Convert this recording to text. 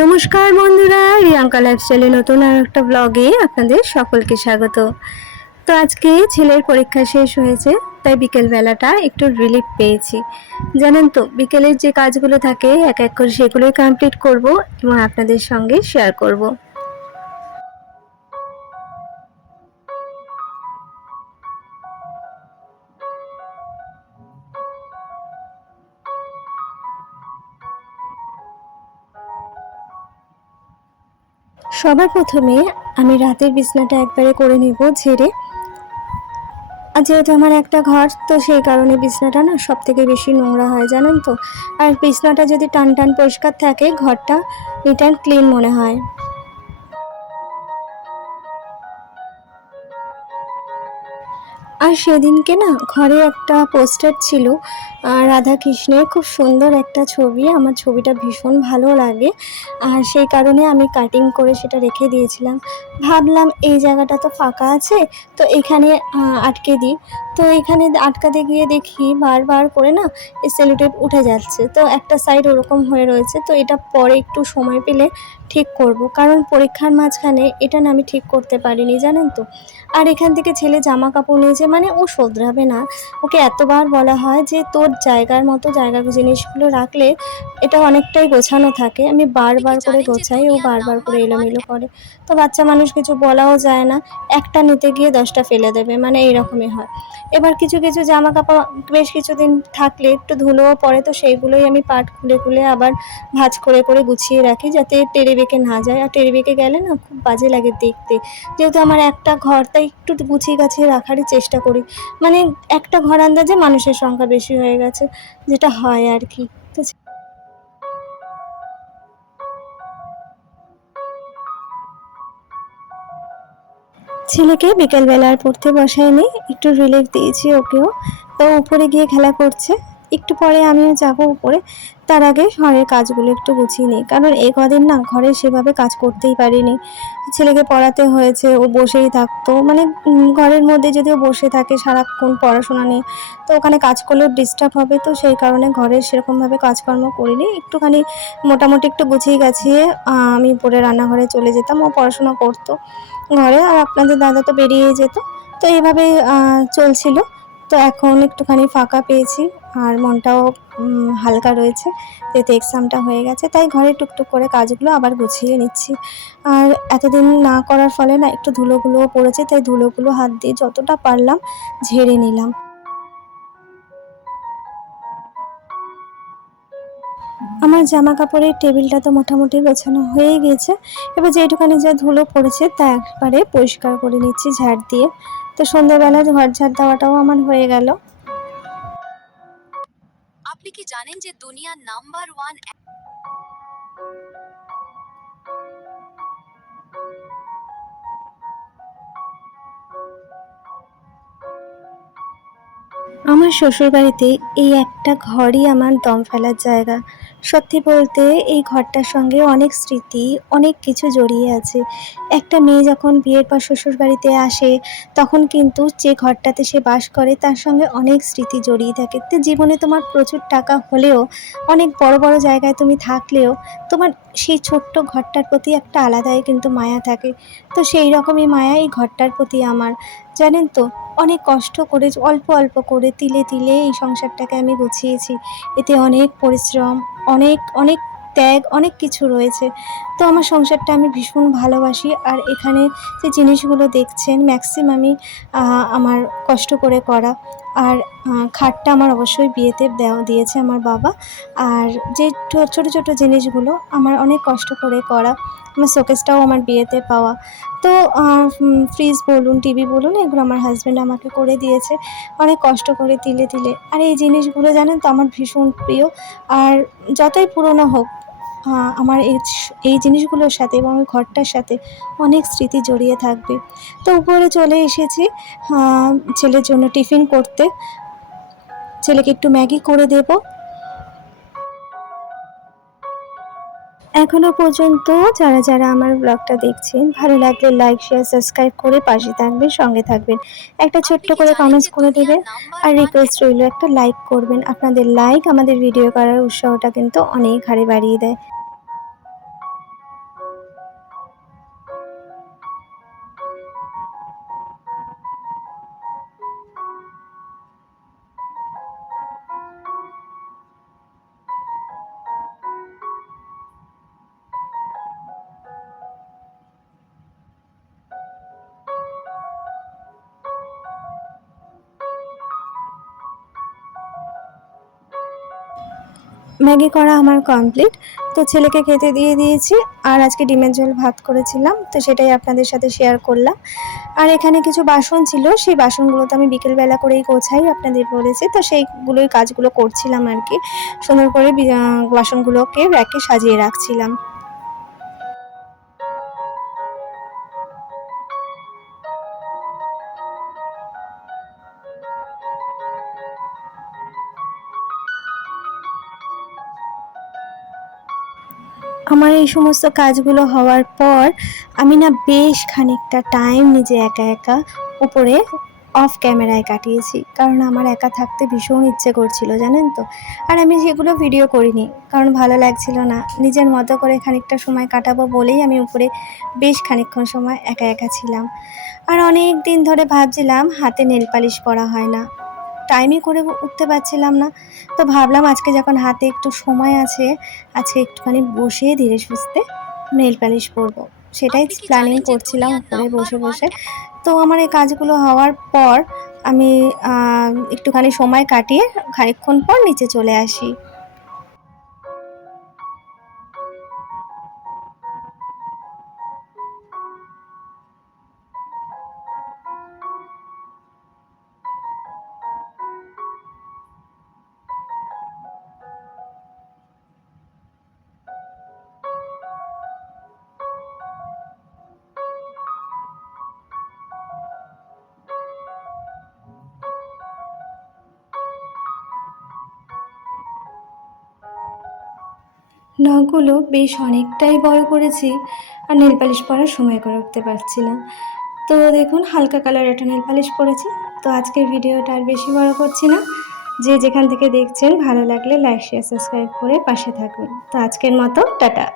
নমস্কার বন্ধুরা, রিয়াঙ্কা লাইফস্টাইলে নতুন আর একটা ব্লগে আপনাদের সকলকে স্বাগত। তো আজকে ছেলের পরীক্ষা শেষ হয়েছে, তাই বিকেলবেলাটা একটু রিলিফ পেয়েছি। জানেন তো, বিকেলের যে কাজগুলো থাকে এক এক করে সেগুলোই কমপ্লিট করব এবং আপনাদের সঙ্গে শেয়ার করব। সবার প্রথমে আমি রাতের বিছনাটা একবারে করে নেব ঝেড়ে। আর যেহেতু আমার একটা ঘর, তো সেই কারণে বিছনাটা না সব থেকে বেশি নোংরা হয়, জানেন তো। আর বিছনাটা যদি টান টান পরিষ্কার থাকে, ঘরটা নিট অ্যান্ড ক্লিন মনে হয়। আর সেদিনকে না ঘরে একটা পোস্টার ছিল রাধা কৃষ্ণের, খুব সুন্দর একটা ছবি। আমার ছবিটা ভীষণ ভালো লাগে, আর সেই কারণে আমি কাটিং করে সেটা রেখে দিয়েছিলাম। ভাবলাম এই জায়গাটা তো ফাঁকা আছে, তো এখানে আটকে দিই। তো এখানে আটকাতে গিয়ে দেখি বারবার করে না এই সেলোটেপ উঠে যাচ্ছে, তো একটা সাইড ওরকম হয়ে রয়েছে। তো এটা পরে একটু সময় পেলে ঠিক করব, কারণ পরীক্ষার মাঝখানে এটা না আমি ঠিক করতে পারিনি, জানেন তো। আর এখান থেকে ছেলে জামা কাপড় নিয়েছে, মানে ও শোধরাবে না। ওকে এতবার বলা হয় যে তোর জায়গার মতো জিনিসগুলো রাখলে এটা অনেকটাই গোছানো থাকে। আমি বারবার করে গোছাই, ও বারবার করে এলোমেলো করে। তো বাচ্চা মানুষ কিছু বলাও যায় না, একটা নিতে গিয়ে 10টা ফেলে দেবে, মানে এইরকমই হয়। এবার কিছু কিছু জামা কাপড় বেশ কিছুদিন থাকলে একটু ধুলোও পড়ে, তো সেইগুলোই আমি পাট খুলে খুলে আবার ভাঁজ করে করে গুছিয়ে রাখি, যাতে টেরে বেঁকে না যায়। আর টেরে বেঁকে গেলে না খুব বাজে লাগে দেখতে। যেহেতু আমার একটা ঘর, তাই একটু গুছিয়ে গাছিয়ে রাখারই চেষ্টা করি। মানে একটা ঘর আন্দাজে মানুষের সংখ্যা বেশি হয়ে গেছে, যেটা হয় আর কি। তো ছেলেকে বিকেলবেলা পড়তে বসায়নি, একটু রিলিফ দিয়েছি ওকেও। তো উপরে গিয়ে খেলা করছে, একটু পরে আমিও যাব উপরে। তার আগে ঘরের কাজগুলো একটু গুছিয়ে নিই, কারণ এই কদিন না ঘরে সেভাবে কাজ করতেই পারিনি। ছেলেকে পড়াতে হয়েছে, ও বসেই থাকতো, মানে ঘরের মধ্যে যদি ও বসে থাকে সারাক্ষণ পড়াশোনা নিয়ে, তো ওখানে কাজ করলেও ডিস্টার্ব হবে। তো সেই কারণে ঘরের সেরকমভাবে কাজকর্ম করিনি, একটুখানি মোটামুটি একটু গুছিয়ে গাছিয়ে আমি উপরে রান্নাঘরে চলে যেতাম, ও পড়াশোনা করতো ঘরে, আর আপনাদের দাদা তো বেরিয়ে যেত। তো এইভাবে চলছিল। তো এখন একটুখানি ফাঁকা পেয়েছি, আর মনটাও হালকা রয়েছে, যেহেতু এক্সামটা হয়ে গেছে। তাই ঘরে টুকটুক করে কাজগুলো আবার গুছিয়ে নিচ্ছি। আর এতদিন না করার ফলে না একটু ধুলোগুলোও পড়েছে, তাই ধুলোগুলো হাত দিয়ে যতটা পারলাম ঝেড়ে নিলাম। আমার জামা কাপড়ের টেবিলটা তো মোটামুটি গোছানো হয়ে গেছে। এবার যেটুখানি যা ধুলো পড়েছে তা একবারে পরিষ্কার করে নিচ্ছি ঝাড় দিয়ে। তো সন্ধ্যাবেলা ঘর ঝাড় দেওয়াটাও আমার হয়ে গেল। আপনি কি জানেন যে দুনিয়ার নাম্বার ওয়ান আমার শ্বশুরবাড়িতে এই একটা ঘরই আমার দম ফেলার জায়গা। সত্যি বলতে এই ঘরটার সঙ্গে অনেক স্মৃতি, অনেক কিছু জড়িয়ে আছে। একটা মেয়ে যখন বিয়ের পর শ্বশুরবাড়িতে আসে, তখন কিন্তু যে ঘরটাতে সে বাস করে তার সঙ্গে অনেক স্মৃতি জড়িয়ে থাকে। তো জীবনে তোমার প্রচুর টাকা হলেও, অনেক বড় বড় জায়গায় তুমি থাকলেও, তোমার সেই ছোট্ট ঘরটার প্রতি একটা আলাদাই কিন্তু মায়া থাকে। তো সেই রকমই মায়া এই ঘরটার প্রতি আমার, জানেন তো। অনেক কষ্ট করে, অল্প অল্প করে, তিলে তিলে এই সংসারটাকে আমি গুছিয়েছি। এতে অনেক পরিশ্রম, অনেক অনেক ত্যাগ, অনেক কিছু রয়েছে। তো আমার সংসারটা আমি ভীষণ ভালোবাসি। আর এখানে যে জিনিসগুলো দেখছেন ম্যাক্সিমামই আমার কষ্ট করে করা। আর খাটটা আমার অবশ্যই বিয়েতে দিয়েছে আমার বাবা। আর যে ছোটো ছোটো জিনিসগুলো আমার অনেক কষ্ট করে করা। আমার শোকেসটাও আমার বিয়েতে পাওয়া। তো ফ্রিজ বলুন, টিভি বলুন, এগুলো আমার হাজব্যান্ড আমাকে করে দিয়েছে অনেক কষ্ট করে তিলে তিলে। আর এই জিনিসগুলো জানেন তো আমার ভীষণ প্রিয়। আর যতই পুরনো হোক, আমার এই জিনিসগুলোর সাথে এবং ওই ঘরটার সাথে অনেক স্মৃতি জড়িয়ে থাকবে। তো উপরে চলে এসেছি ছেলের জন্য টিফিন করতে। ছেলেকে একটু ম্যাগি করে দেবো। এখনো পর্যন্ত যারা যারা আমার ব্লগটা দেখছেন, ভালো লাগলে লাইক, শেয়ার, সাবস্ক্রাইব করে পাশে থাকবেন, সঙ্গে থাকবেন। একটা ছোট্ট আপনি কি করে জানেন কমেন্টস যে করে দুনিয়ার দেবেন। নাম্বার আর ওয়ান রিকোয়েস্ট রইল একটা লাইক করবেন। আপনাদের লাইক আমাদের ভিডিও করার উৎসাহটা কিন্তু অনেক হারে বাড়িয়ে দেয়। ম্যাগি করা আমার কমপ্লিট। তো ছেলেকে খেতে দিয়ে দিয়েছি। আর আজকে ডিমের ঝোল ভাত করেছিলাম, তো সেটাই আপনাদের সাথে শেয়ার করলাম। আর এখানে কিছু বাসন ছিল, সেই বাসনগুলো তো আমি বিকেলবেলা করেই গোছাই আপনাদের বলেছি, তো সেইগুলোই কাজগুলো করছিলাম আর কি। সুন্দর করে বাসনগুলোকে র্যাকে সাজিয়ে রাখছিলাম। আমার এই সমস্ত কাজগুলো হওয়ার পর আমি না বেশ খানিকটা টাইম নিজে একা একা উপরে অফ ক্যামেরায় কাটিয়েছি, কারণ আমার একা থাকতে ভীষণ ইচ্ছে করছিল জানেন তো। আর আমি সেগুলো ভিডিও করিনি, কারণ ভালো লাগছিল না। নিজের মতো করে খানিকটা সময় কাটাবো বলেই আমি উপরে বেশ খানিকক্ষণ সময় একা একা ছিলাম। আর অনেক দিন ধরে ভাবছিলাম হাতে নেল পালিশ করা হয় না, টাইমই করে উঠতে পারছিলাম না। তো ভাবলাম আজকে যখন হাতে একটু সময় আছে, আজকে একটুখানি বসে ধীরে সুস্থে নেল পালিশ করবো, সেটাই আপনি কি প্ল্যানিং জানেন যে করছিলাম দুনিয়ার উপরে নাম্বার বসে ওয়ান বসে। তো আমার এই কাজগুলো হওয়ার পর আমি একটুখানি সময় কাটিয়ে খানিকক্ষণ পর নিচে চলে আসি। নখগুলো বেশ অনেকটাই বড় করেছি, আর নেল পালিশ পরার সময় করে উঠতে পারছি না। তো দেখুন হালকা কালার একটা নেল পালিশ পরেছি। তো আজকের ভিডিওটা আর বেশি বড় করছি না। যে যেখান থেকে দেখছেন ভালো লাগলে লাইক শেয়ার সাবস্ক্রাইব করে পাশে থাকুন। তো আজকের মতো টাটা।